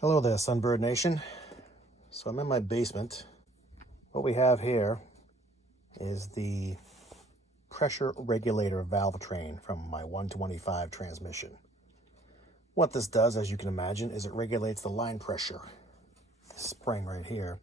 Hello there, Sunbird Nation. So I'm in my basement. What we have here is the pressure regulator valve train from my 125 transmission. What this does, as you can imagine, is it regulates the line pressure. This spring right here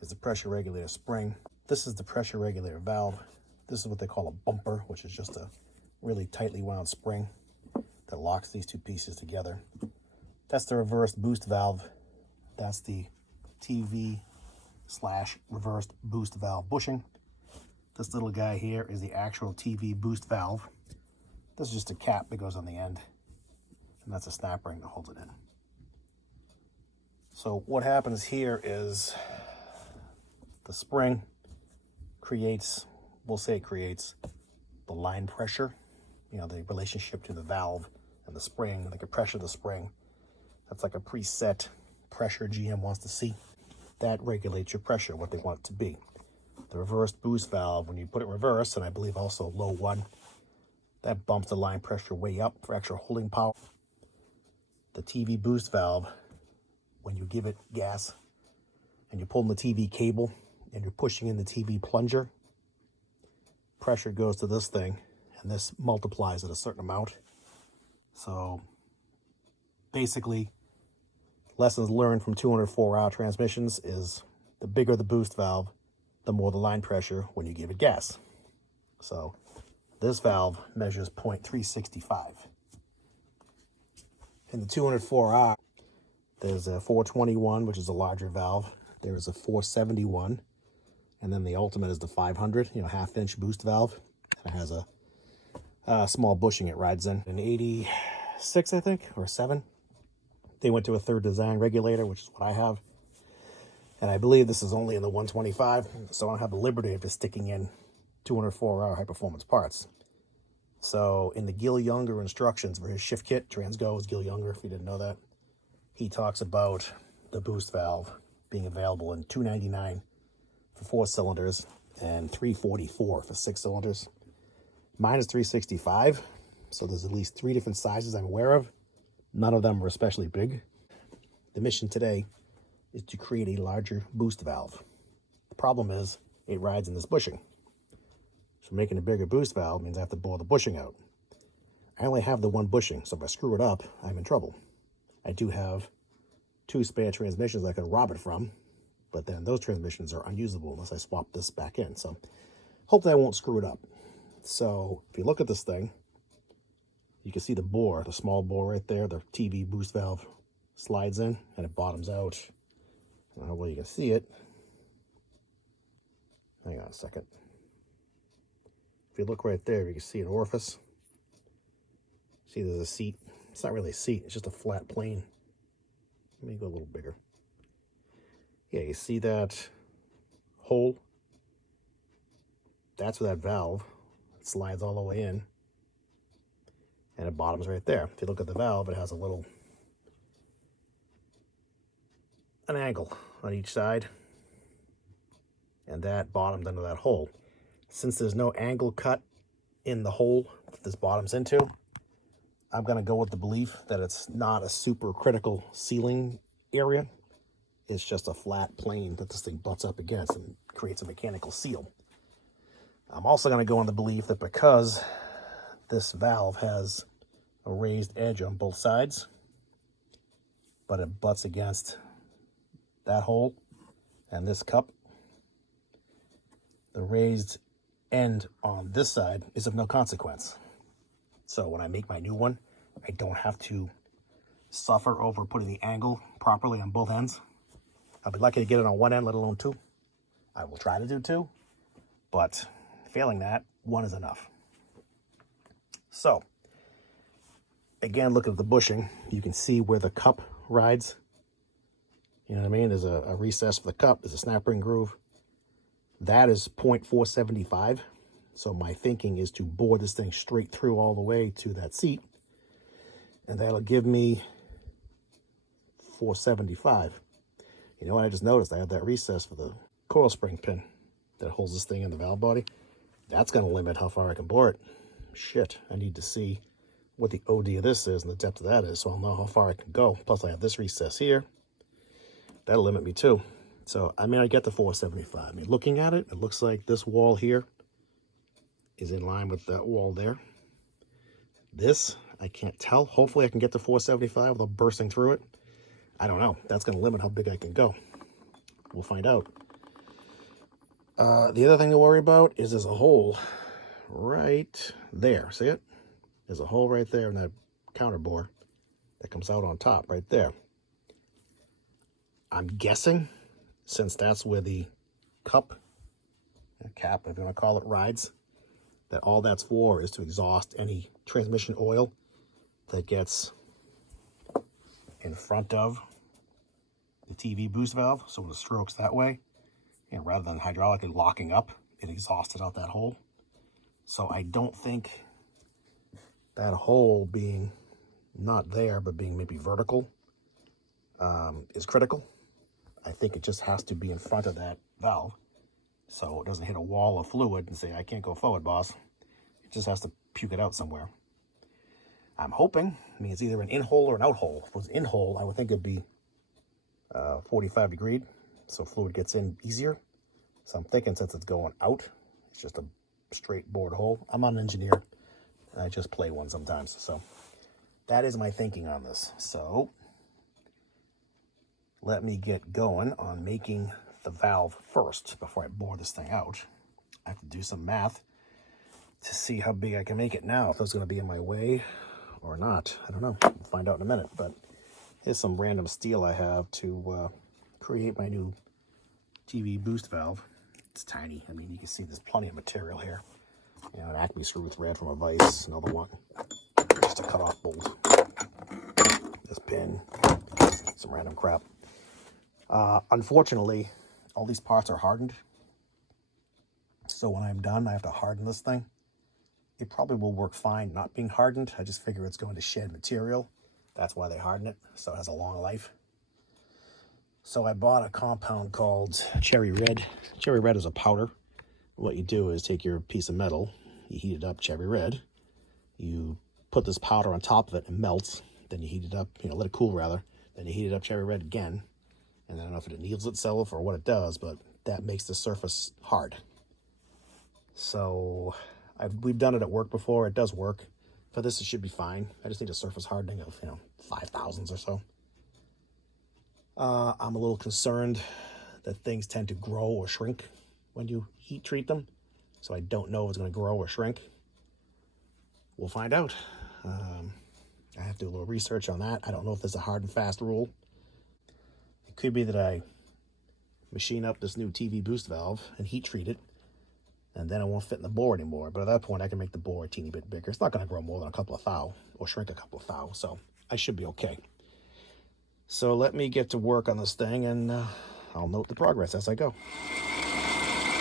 is the pressure regulator spring. This is the pressure regulator valve. This is what they call a bumper, which is just a really tightly wound spring that locks these two pieces together. That's the reverse boost valve. That's the TV/reversed boost valve bushing. This little guy here is the actual TV boost valve. This is just a cap that goes on the end, and that's a snap ring that holds it in. So what happens here is the spring creates, we'll say it creates the line pressure, the relationship to the valve and the spring, like a pressure of the spring. That's like a preset pressure GM wants to see. That regulates your pressure, what they want it to be. The reverse boost valve, when you put it reverse, and I believe also low one, that bumps the line pressure way up for extra holding power. The TV boost valve, when you give it gas and you're pulling the TV cable and you're pushing in the TV plunger, pressure goes to this thing and this multiplies at a certain amount. So basically, lessons learned from 204-hour transmissions is the bigger the boost valve, the more the line pressure when you give it gas. So this valve measures 0.365. In the 204-hour, there's a 421, which is a larger valve. There's a 471, and then the ultimate is the 500, half-inch boost valve. And it has a small bushing it rides in. An 86, I think, or 7. They went to a third design regulator, which is what I have. And I believe this is only in the 125, so I don't have the liberty of just sticking in 204-hour high-performance parts. So in the Gil Younger instructions for his shift kit, Transgo is Gil Younger, if you didn't know that, he talks about the boost valve being available in $299 for 4 cylinders and $344 for 6 cylinders. Mine is $365, so there's at least 3 different sizes I'm aware of. None of them are especially big. The mission today is to create a larger boost valve. The problem is it rides in this bushing. So making a bigger boost valve means I have to bore the bushing out. I only have the one bushing, so if I screw it up, I'm in trouble. I do have 2 spare transmissions I could rob it from, but then those transmissions are unusable unless I swap this back in. So hopefully I won't screw it up. So if you look at this thing, you can see the bore, the small bore right there, the TV boost valve slides in and it bottoms out. I don't know where you can see it. Hang on a second. If you look right there, you can see an orifice. See there's a seat. It's not really a seat, it's just a flat plane. Let me go a little bigger. Yeah, you see that hole? That's where that valve slides all the way in. And it bottoms right there. If you look at the valve, it has an angle on each side. And that bottoms into that hole. Since there's no angle cut in the hole that this bottoms into, I'm going to go with the belief that it's not a super critical sealing area. It's just a flat plane that this thing butts up against and creates a mechanical seal. I'm also going to go on the belief that because this valve has a raised edge on both sides, but it butts against that hole and this cup, the raised end on this side is of no consequence. So when I make my new one, I don't have to suffer over putting the angle properly on both ends. I'll be lucky to get it on one end, let alone 2. I will try to do 2, but failing that, 1 is enough. So again, look at the bushing. You can see where the cup rides. You know what I mean? There's a recess for the cup. There's a snap ring groove. That is 0.475. So my thinking is to bore this thing straight through all the way to that seat. And that'll give me 475. You know what I just noticed? I have that recess for the coil spring pin that holds this thing in the valve body. That's going to limit how far I can bore it. Shit, I need to see what the OD of this is and the depth of that is, so I'll know how far I can go. Plus I have this recess here, that'll limit me too. So, I mean, I get the 475. I mean, looking at it, it looks like this wall here is in line with that wall there. This, I can't tell. Hopefully I can get to 475 without bursting through it. I don't know. That's going to limit how big I can go. We'll find out. The other thing to worry about is there's a hole right there. See it? There's a hole right there in that counter bore that comes out on top right there. I'm guessing, since that's where the cup, cap, if you want to call it, rides, that all that's for is to exhaust any transmission oil that gets in front of the TV boost valve. So when it strokes that way, and rather than hydraulically locking up, it exhausted out that hole. So I don't think that hole being not there, but being maybe vertical, is critical. I think it just has to be in front of that valve, so it doesn't hit a wall of fluid and say, I can't go forward, boss. It just has to puke it out somewhere. I'm hoping, I mean, it's either an in-hole or an out-hole. If it was in-hole, I would think it'd be 45 degree, so fluid gets in easier. So I'm thinking since it's going out, it's just a straight bored hole. I'm not an engineer. I just play one sometimes. So that is my thinking on this. So let me get going on making the valve first before I bore this thing out. I have to do some math to see how big I can make it now, if that's going to be in my way or not. I don't know. We'll find out in a minute. But here's some random steel I have to create my new TV boost valve. It's tiny. I mean, you can see there's plenty of material here. You know, an Acme screw thread from a vise, another one. Just a cut-off bolt. This pin. Some random crap. Unfortunately, all these parts are hardened. So when I'm done, I have to harden this thing. It probably will work fine not being hardened. I just figure it's going to shed material. That's why they harden it, so it has a long life. So I bought a compound called Cherry Red. Cherry Red is a powder. What you do is take your piece of metal, you heat it up cherry red, you put this powder on top of it and melts, then you heat it up, let it cool rather, then you heat it up cherry red again, and I don't know if it anneals itself or what it does, but that makes the surface hard. So we've done it at work before. It does work. For this, it should be fine. I just need a surface hardening of 5,000s or so. I'm a little concerned that things tend to grow or shrink when you heat treat them, so I don't know if it's going to grow or shrink. We'll find out. I have to do a little research on that. I don't know if there's a hard and fast rule. It could be that I machine up this new TV boost valve and heat treat it, and then it won't fit in the bore anymore. But at that point, I can make the bore a teeny bit bigger. It's not going to grow more than a couple of thou or shrink a couple of thou, so I should be okay. So let me get to work on this thing, and I'll note the progress as I go.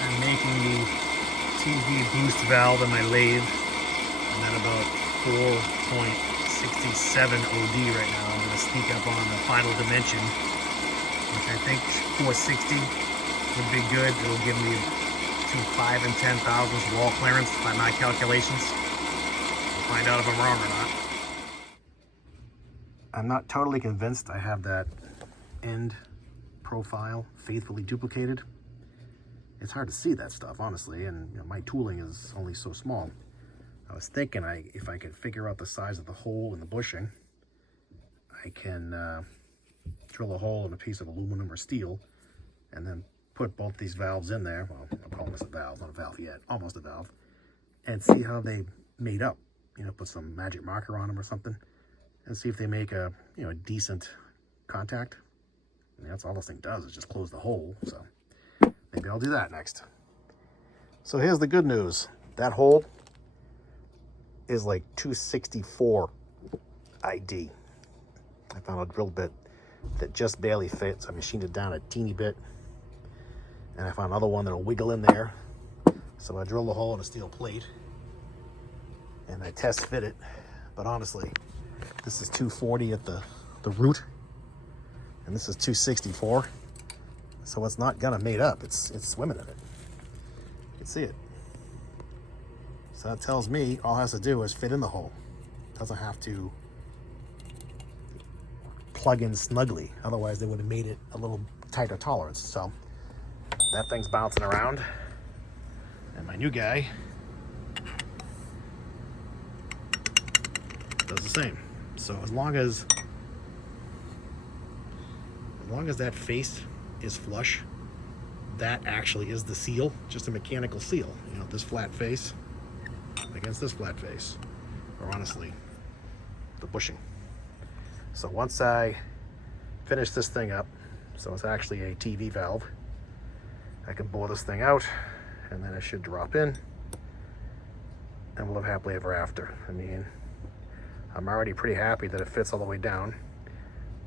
I'm making the TV boost valve in my lathe. I'm at about 4.67 OD right now. I'm going to sneak up on the final dimension, which I think 460 would be good. It'll give me between 5 and 10 thousandths wall clearance by my calculations. We'll find out if I'm wrong or not. I'm not totally convinced I have that end profile faithfully duplicated. It's hard to see that stuff, honestly, and my tooling is only so small. I was thinking if I could figure out the size of the hole in the bushing, I can drill a hole in a piece of aluminum or steel and then put both these valves in there. Well, I'm calling this a valve, not a valve yet, almost a valve, and see how they made up. Put some magic marker on them or something and see if they make a decent contact. And that's all this thing does, is just close the hole. So maybe I'll do that next. So here's the good news. That hole is like 264 ID. I found a drill bit that just barely fits. I machined it down a teeny bit. And I found another one that'll wiggle in there. So I drilled a hole in a steel plate and I test fit it. But honestly, this is 240 at the root, and this is 264. So it's not gonna mate up. It's swimming in it. You can see it. So that tells me all it has to do is fit in the hole. It doesn't have to plug in snugly. Otherwise, they would have made it a little tighter tolerance. So that thing's bouncing around. And my new guy does the same. So as long as that face is flush, that actually is the seal, just a mechanical seal. You know, this flat face against this flat face, or honestly, the bushing. So once I finish this thing up, so it's actually a TV valve, I can bore this thing out, and then it should drop in, and we'll live happily ever after. I mean, I'm already pretty happy that it fits all the way down,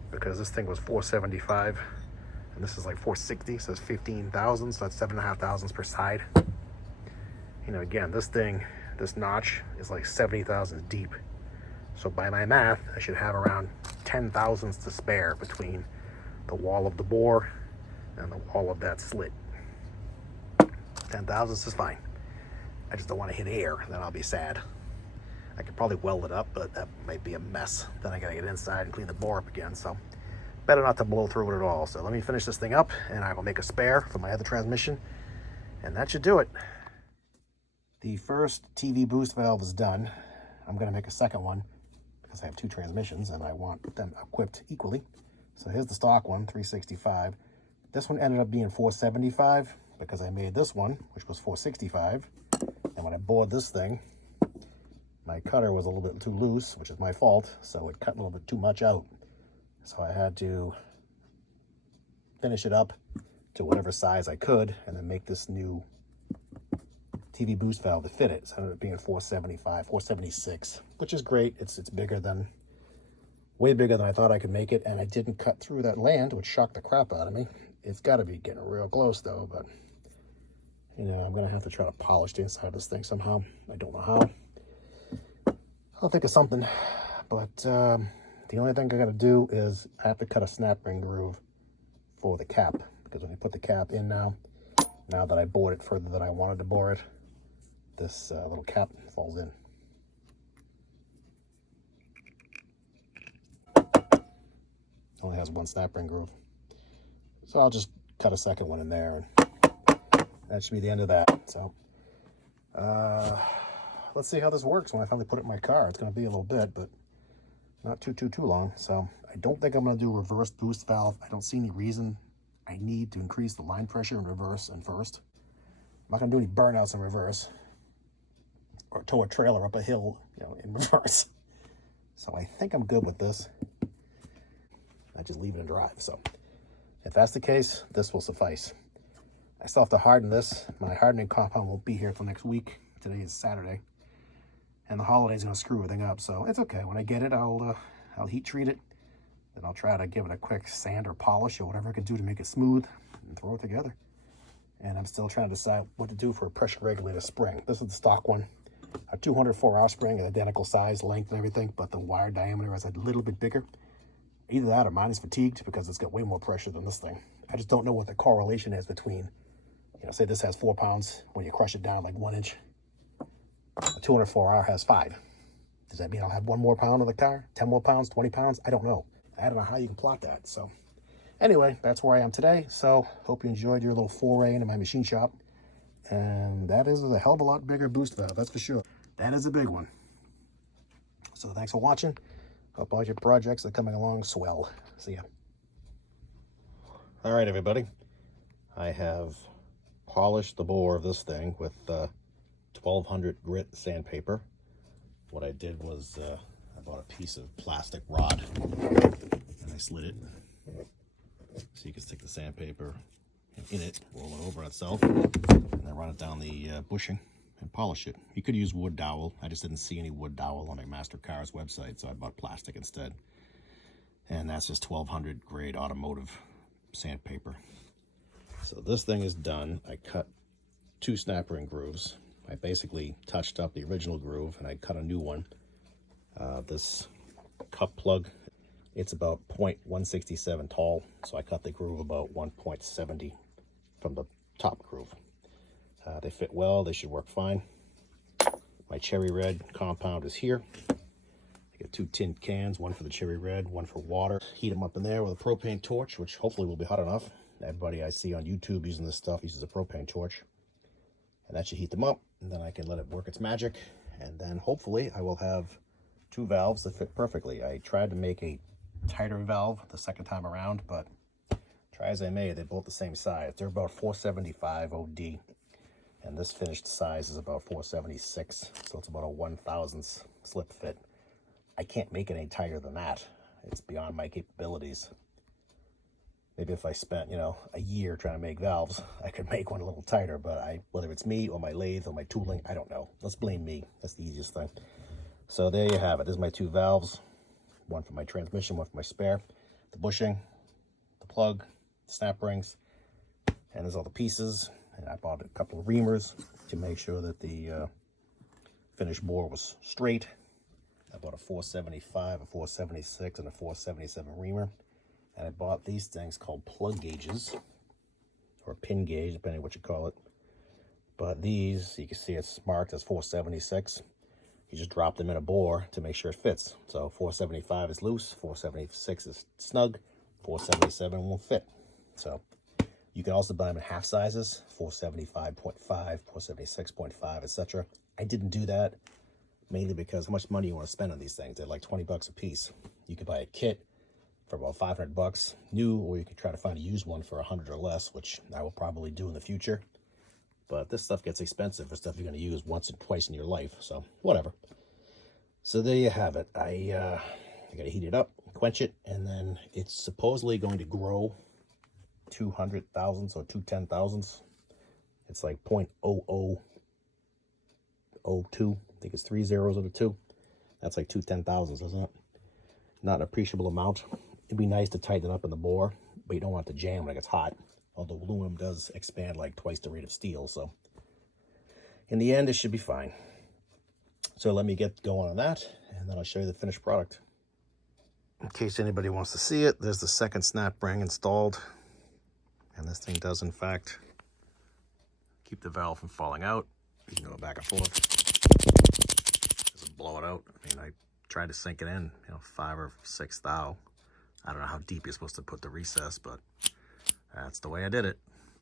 because this thing was $475, and this is like $460, so it's 15,000, so that's 7.5 thousandths per side. You know, again, this notch is like 70 thousandths deep. So by my math, I should have around 10 thousandths to spare between the wall of the bore and the wall of that slit. 10 thousandths is fine. I just don't want to hit air, then I'll be sad. I could probably weld it up, but that might be a mess. Then I gotta get inside and clean the bore up again, so better not to blow through it at all. So let me finish this thing up, and I will make a spare for my other transmission, and that should do it. The first TV boost valve is done. I'm gonna make a second one because I have two transmissions and I want them equipped equally. So here's the stock one, 365. This one ended up being 475 because I made this one, which was 465. And when I bored this thing, my cutter was a little bit too loose, which is my fault, so it cut a little bit too much out. So I had to finish it up to whatever size I could and then make this new TV boost valve to fit it. So it ended up being 475, 476, which is great. It's bigger than, way bigger than I thought I could make it, and I didn't cut through that land, which shocked the crap out of me. It's got to be getting real close though, but you know, I'm gonna have to try to polish the inside of this thing somehow. I don't know how. I'll think of something, but the only thing I gotta do is I have to cut a snap ring groove for the cap, because when you put the cap in now that I bored it further than I wanted to bore it, this little cap falls in. Only has one snap ring groove. So I'll just cut a second one in there, and that should be the end of that. So let's see how this works when I finally put it in my car. It's going to be a little bit, but not too long. So I don't think I'm going to do reverse boost valve. I don't see any reason I need to increase the line pressure in reverse and first. I'm not going to do any burnouts in reverse or tow a trailer up a hill, you know, in reverse. So I think I'm good with this. I just leave it and drive. So if that's the case, this will suffice. I still have to harden this. My hardening compound won't be here till next week. Today is Saturday, and the holiday's gonna screw everything up. So it's okay. When I get it, I'll heat treat it. Then I'll try to give it a quick sand or polish or whatever I can do to make it smooth and throw it together. And I'm still trying to decide what to do for a pressure regulator spring. This is the stock one, a 204R spring, identical size, length, and everything, but the wire diameter is a little bit bigger. Either that or mine is fatigued because it's got way more pressure than this thing. I just don't know what the correlation is between, you know, say this has 4 pounds, when you crush it down like 1 inch, a 204R has 5. Does that mean I'll have 1 more pound on the car? 10 more pounds, 20 pounds? I don't know. I don't know how you can plot that. So anyway, that's where I am today. So hope you enjoyed your little foray into my machine shop. And that is a hell of a lot bigger boost valve, that's for sure. That is a big one. So thanks for watching. Hope all your projects are coming along swell. See ya. All right, everybody. I have polished the bore of this thing with 1200 grit sandpaper. What I did was I bought a piece of plastic rod and I slid it so you can stick the sandpaper in it, roll it over itself, and then run it down the bushing and polish it. You could use wood dowel. I just didn't see any wood dowel on a MasterCar's website, so I bought plastic instead. And that's just 1200 grade automotive sandpaper. So this thing is done. I cut 2 snap ring grooves. I basically touched up the original groove and I cut a new one. This cup plug, it's about 0.167 tall, so I cut the groove about 1.70 from the top groove. They fit well, they should work fine. My cherry red compound is here. You get 2 tin cans, one for the cherry red, one for water. Heat them up in there with a propane torch, which hopefully will be hot enough. Everybody I see on YouTube using this stuff uses a propane torch. And that should heat them up, and then I can let it work its magic. And then hopefully I will have 2 valves that fit perfectly. I tried to make a tighter valve the second time around, but try as I may, they're both the same size. They're about 475 OD, and this finished size is about 476, so it's about a 1/1000th slip fit. I can't make it any tighter than that. It's beyond my capabilities. Maybe if I spent, you know, a year trying to make valves, I could make one a little tighter, but whether it's me or my lathe or my tooling, I don't know. Let's blame me. That's the easiest thing. So there you have it. There's my 2 valves. One for my transmission, one for my spare. The bushing, the plug, the snap rings, and there's all the pieces. And I bought a couple of reamers to make sure that the finished bore was straight. I bought a 475, a 476, and a 477 reamer. And I bought these things called plug gauges, or pin gauge, depending on what you call it. But these, you can see it's marked as 476. You just drop them in a bore to make sure it fits. So 475 is loose, 476 is snug, 477 won't fit. So you can also buy them in half sizes, 475.5, 476.5, etc. I didn't do that, mainly because how much money you want to spend on these things? They're like 20 bucks a piece. You could buy a kit for about 500 bucks new, or you could try to find a used one for 100 or less, which I will probably do in the future. But this stuff gets expensive for stuff you're going to use once and twice in your life, so whatever. So there you have it. I got to heat it up, quench it, and then it's supposedly going to grow 200 thousandths or 210 thousandths. It's like 0.0002. I think it's 3 zeros of the 2. That's like 210 thousandths, isn't it? Not an appreciable amount. It'd be nice to tighten it up in the bore, but you don't want it to jam when it gets hot. Although aluminum does expand like twice the rate of steel, so in the end, it should be fine. So let me get going on that, and then I'll show you the finished product. In case anybody wants to see it, there's the second snap ring installed, and this thing does, in fact, keep the valve from falling out. You can go back and forth. Doesn't blow it out. I mean, I tried to sink it in, 5 or 6 thou. I don't know how deep you're supposed to put the recess, but that's the way I did it.